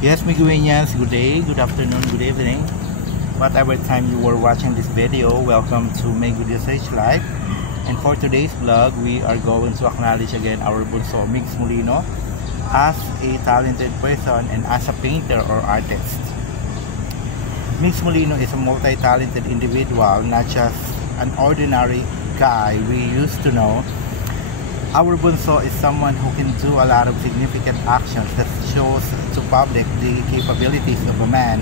Yes, Miguelians, good day, good afternoon, good evening. Whatever time you were watching this video, welcome to Miguel Sage Life. And for today's vlog, we are going to acknowledge again our bunso Migs Molino as a talented person and as a painter or artist. Migs Molino is a multi-talented individual, not just an ordinary guy we used to know. Our bunso is someone who can do a lot of significant actions that shows to public the capabilities of a man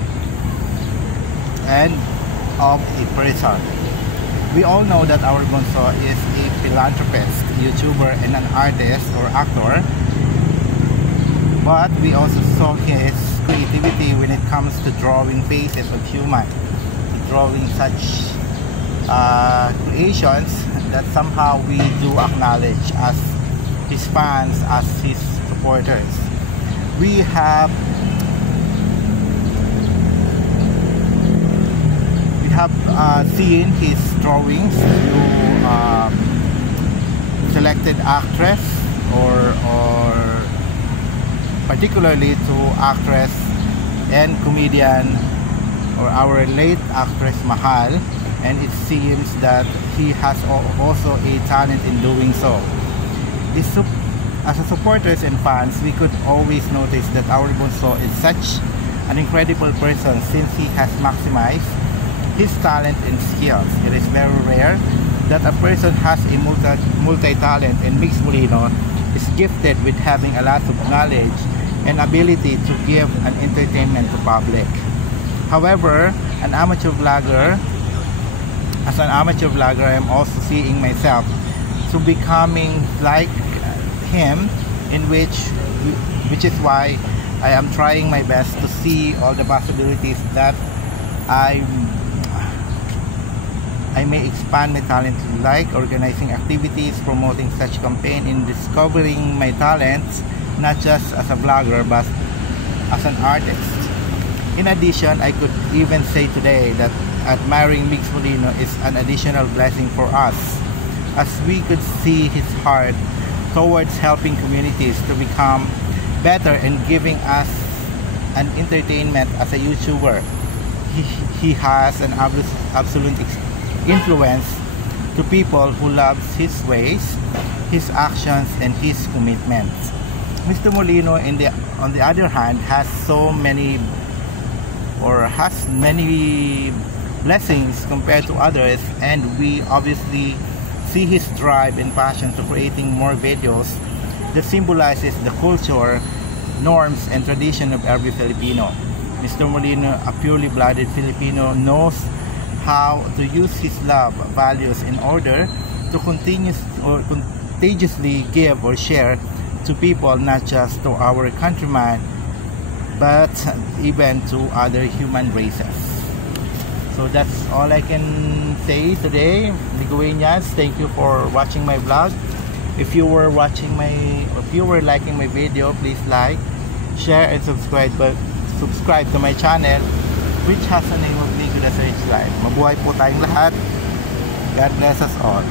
and of a person. We all know that our bunso is a philanthropist, YouTuber, and an artist or actor. But we also saw his creativity when it comes to drawing faces of humans, drawing such creations that somehow we do acknowledge as his fans, as his supporters. We have seen his drawings to selected actress or particularly to actress and comedian or our late actress Mahal. And it seems that he has also a talent in doing so. As a supporters and fans, we could always notice that our bunso is such an incredible person since he has maximized his talent and skills. It is very rare that a person has a multi-talent, and Migs Molino is gifted with having a lot of knowledge and ability to give an entertainment to public. However, as an amateur vlogger, I am also seeing myself to becoming like him, which is why I am trying my best to see all the possibilities that I may expand my talent, like organizing activities, promoting such campaign, in discovering my talents, not just as a vlogger but as an artist. In addition, I could even say today that admiring Migs Molino is an additional blessing for us, as we could see his heart towards helping communities to become better and giving us an entertainment as a YouTuber. He has an absolute influence to people who loves his ways, his actions, and his commitments. Mr. Molino, on the other hand, has many blessings compared to others, and we obviously see his drive and passion to creating more videos that symbolizes the culture, norms, and tradition of every Filipino. Mr. Molino, a purely blooded Filipino, knows how to use his love, values in order to contagiously give or share to people, not just to our countrymen, but even to other human races. So that's all I can say today, Miguelians. Thank you for watching my vlog. If you were liking my video, please like, share, and subscribe to my channel, which has the name of Miguel Sage Life. Mabuhay po tayong lahat. God bless us all.